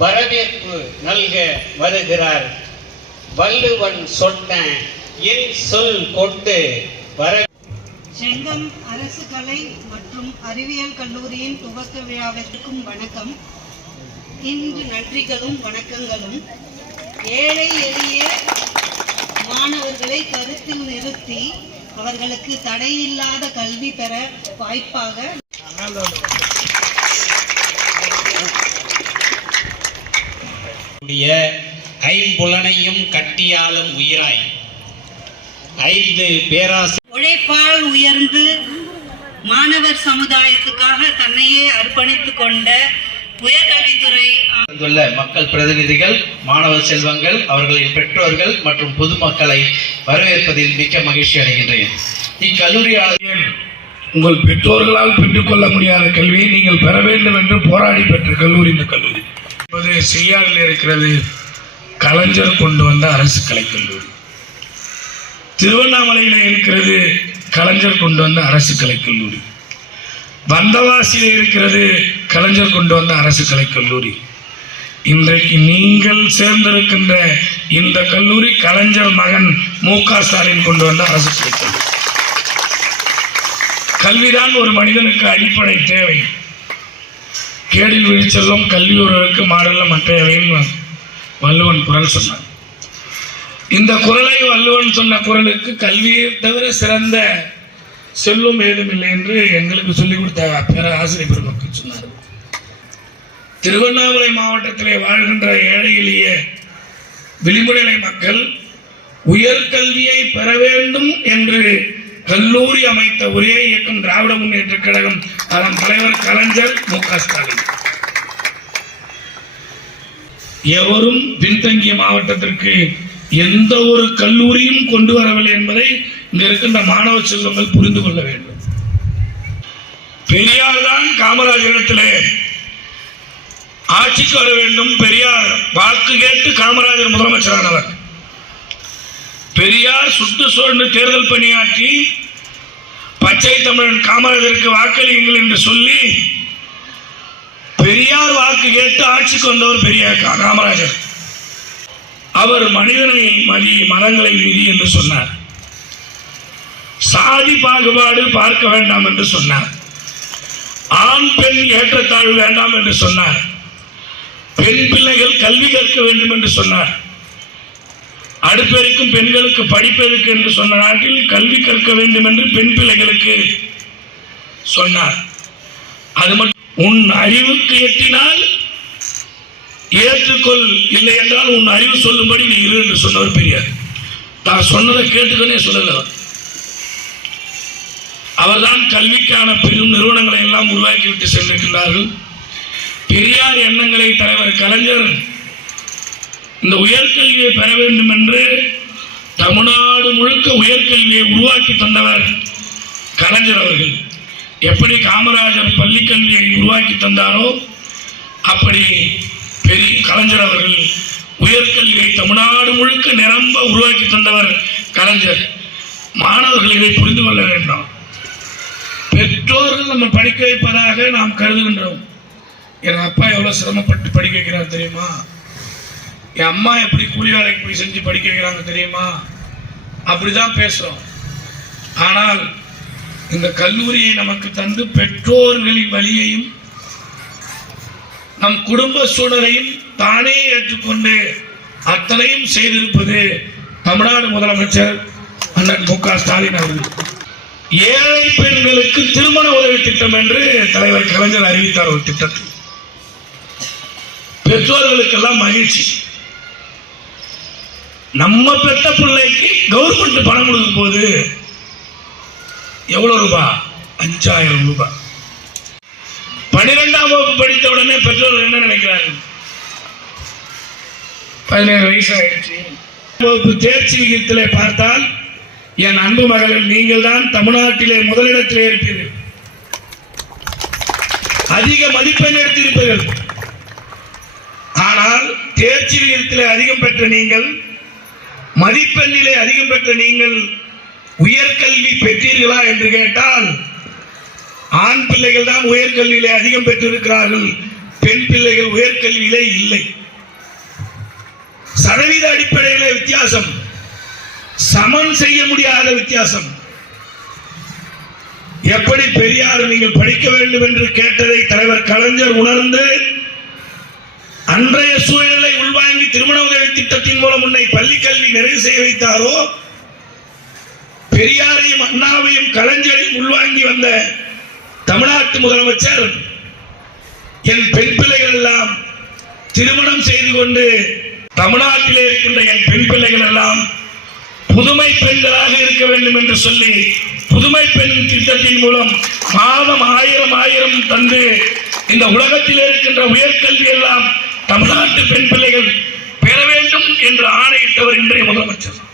வரவேற்பு நல்க வருகிறார். வள்ளுவன் சொன்ன என் சொல் கொண்டு வர செங்கம் அரசு கலை மற்றும் அறிவியல் கல்லூரியின் துவக்க விழாவிற்கும் வணக்கம். இன்று நன்றிகளும் வணக்கங்களும். ஏழை எளிய மாணவர்களை கருத்தில் நிறுத்தி அவர்களுக்கு தடையில்லாத கல்வி பெற வாய்ப்பாக கூடிய ஐம்புலனையும் கட்டியாளும் உயிராய். ஐந்து பேராசி உழைப்பால் உயர்ந்து மாணவர் சமுதாயத்துக்காக தன்னையே அர்ப்பணித்துக் கொண்ட உயர்கல்வித்துறை மக்கள் பிரதிநிதிகள் மாணவ செல்வங்கள் அவர்களின் பெற்றோர்கள் மற்றும் பொதுமக்களை வரவேற்பதில் மிக்க மகிழ்ச்சி அடைகின்றேன். இக்கல்லூரியாளர் உங்கள் பெற்றோர்களால் பெற்றுக்கொள்ள முடியாத கல்வியை நீங்கள் பெற வேண்டும் என்று போராடி பெற்ற கல்லூரி இந்த கல்லூரி. இப்போது செய்யாறில் இருக்கிறது கலைஞர் கொண்டு வந்த அரசு கலைக்கல்லூரி. திருவண்ணாமலையில் இருக்கிறது கலைஞர் கொண்டு வந்த அரசு கலைக்கல்லூரி. வந்தவாசியில் இருக்கிறது கலைஞர் கொண்டு வந்த அரசு கலைக்கல்லூரி. இன்றைக்கு நீங்கள் சேர்ந்திருக்கின்ற இந்த கல்லூரி கலைஞர் மகன் மு க ஸ்டாலின் கொண்டு வந்த அரசு கலைக்கல்லூரி. கல்விதான் ஒரு மனிதனுக்கு அடிப்படை தேவை. கேடில் விழிச்செல்லும் கல்வி ஒருவருக்கு மாடல்ல மற்றையவைன்னு வள்ளுவன் குரல் சொன்னான். இந்த குரலை வள்ளுவன் சொன்ன குரலுக்கு கல்வியை தவிர சிறந்த செல்லும் ஏதும் இல்லை என்று எங்களுக்கு சொல்லிக் கொடுத்த பிற ஆசிரியர் பெருமக்கள் சொன்னார். திருவண்ணாமலை மாவட்டத்திலே வாழ்கின்ற ஏழை எளிய விளிம்புநிலை மக்கள் உயர்கல்வியை பெற வேண்டும் என்று கல்லூரி அமைத்த ஒரே இயக்கம் திராவிட முன்னேற்ற கழகம். அதன் தலைவர் கலைஞர் மு க ஸ்டாலின். எவரும் பின்தங்கிய மாவட்டத்திற்கு எந்த ஒரு கல்லூரியும் கொண்டு வரவில்லை என்பதை இங்க இருக்கின்ற மாணவ செல்வங்கள் புரிந்து கொள்ள வேண்டும். பெரியார் தான் காமராஜரிடத்திலே ஆட்சிக்கு வர வேண்டும். பெரியார் வாக்கு கேட்டு காமராஜர் முதலமைச்சரானவர். பெரியார் சுட்டு சுழன்று தேர்தல் பணியாற்றி பச்சை தமிழன் காமராஜருக்கு வாக்களியுங்கள் என்று சொல்லி பெரியார் வாக்கு கேட்டு ஆட்சிக்கு வந்தவர் பெரியார் காமராஜர். அவர் மனிதனை மதி மரங்களை மிதி என்று சொன்னார். சாதி பாகுபாடு பார்க்க வேண்டாம் என்று சொன்னார். ஆண் பெண் ஏற்றத்தாழ்வு வேண்டாம் என்று சொன்னார். பெண் பிள்ளைகள் கல்வி கற்க வேண்டும் என்று சொன்னார். அடுப்பெருக்கும் பெண்களுக்கு படிப்பெருக்கு என்று சொன்ன நாட்டில் கல்வி கற்க வேண்டும் என்று பெண் பிள்ளைகளுக்கு சொன்னார். அது மட்டும் உன் அறிவுக்கு எட்டினால் ஏற்றுக்கொள் இல்லை என்றால் உன் அறிவு சொல்லும்படி நீ இரு என்று சொன்னவர் பெரியார். நான் சொன்னதை கேட்டுக்கனே சொல்லல. அவர். அவர்தான் கல்விக்கான பெரும் நிறுவனங்களை எல்லாம் உருவாக்கிவிட்டு சென்றிருக்கிறார்கள் பெரியார் எண்ணங்களை தலைவர் கலைஞர் இந்த உயர்கல்வியை பெற வேண்டும் என்று தமிழ்நாடு முழுக்க உயர்கல்வியை உருவாக்கி தந்தவர் கலைஞர் அவர்கள். எப்படி காமராஜர் பள்ளி கல்வியை உருவாக்கி தந்தாரோ அப்படி பெரிய கலைஞர் அவர்கள் உயர்கல்வியை தமிழ்நாடு முழுக்க நிரம்ப உருவாக்கி தந்தவர் கலைஞர். மாணவர்கள் இதை புரிந்து கொள்ள வேண்டும். பெற்றோர்கள் நம்ம படிக்க வைப்பதாக நாம் கருதுகின்றோம். என் அப்பா எவ்வளோ சிரமப்பட்டு படிக்க வைக்கிறார் தெரியுமா? என் அம்மா எப்படி கூலி வேலைக்கு போய் செஞ்சு படிக்க வைக்கிறாங்க தெரியுமா? அப்படிதான் பேசுகிறோம் ஆனால் இந்த கல்லூரியை நமக்கு தந்து பெற்றோர்களின் வழியையும் நம் குடும்ப சூழலையும் தானே ஏற்றுக்கொண்டு அத்தனையும் செய்திருப்பது தமிழ்நாடு முதலமைச்சர் அண்ணன் மு க ஸ்டாலின் அவர்கள். ஏழை பெண்களுக்கு திருமண உதவி திட்டம் என்று தலைவர் கலைஞர் அறிவித்தார் ஒரு திட்டத்தை பெற்றோர்களுக்கெல்லாம் மகிழ்ச்சி. நம்ம பெற்ற பிள்ளைக்கு கவர்மெண்ட் பணம் கொடுக்கும் போது எவ்வளவு ரூபாய் அஞ்சாயிரம் ரூபாய் பன்னிரெண்டாம் வகுப்பு படித்த உடனே பெற்றோர்கள் என்ன நினைக்கிறாங்க பதினேழு வயசு ஆயிடுச்சு வகுப்பு தேர்ச்சி விகிதத்தில் பார்த்தால் என் அன்பு மகளிர் நீங்கள் தான் தமிழ்நாட்டிலே முதலிடத்திலே இருப்பீர்கள். அதிக மதிப்பெண் எடுத்திருப்பீர்கள். ஆனால் தேர்ச்சி விகிதத்தில் அதிகம் பெற்ற நீங்கள் மதிப்பெண்ணிலே அதிகம் பெற்ற நீங்கள் உயர்கல்வி பெற்றீர்களா என்று கேட்டால் ஆண் பிள்ளைகள் தான் உயர்கல்வியிலே அதிகம் பெற்றிருக்கிறார்கள் பெண் பிள்ளைகள் உயர்கல்வியிலே இல்லை. சதவீத அடிப்படையிலே வித்தியாசம். சமன் செய்ய முடியாத வித்தியாசம். எப்படி பெரியார் நீங்கள் படிக்க வேண்டும் என்று கேட்டதை தலைவர் கலைஞர் உணர்ந்து அன்றைய சூழலை உள்வாங்கி திருமண உதவி மூலம் உன்னை பள்ளி கல்வி நிறைவு செய்ய வைத்தாரோ? பெரியாரையும் அண்ணாவையும் கலைஞரையும் உள்வாங்கி வந்த தமிழ்நாட்டு முதலமைச்சர் என் பெண் பிள்ளைகள் எல்லாம் திருமணம் செய்து கொண்டு தமிழ்நாட்டிலே இருக்கின்ற என் பெண் பிள்ளைகள் எல்லாம் புதுமை பெண்களாக இருக்க வேண்டும் என்று சொல்லி புதுமை பெண் திட்டத்தின் மூலம் மாதம் ஆயிரம் ஆயிரம் தந்து இந்த உலகத்தில் இருக்கின்ற உயர்கல்வி எல்லாம் தமிழ்நாட்டு பெண் பிள்ளைகள் வேண்டும் என்று ஆணையிட்டவர் இன்றைய முதலமைச்சர்.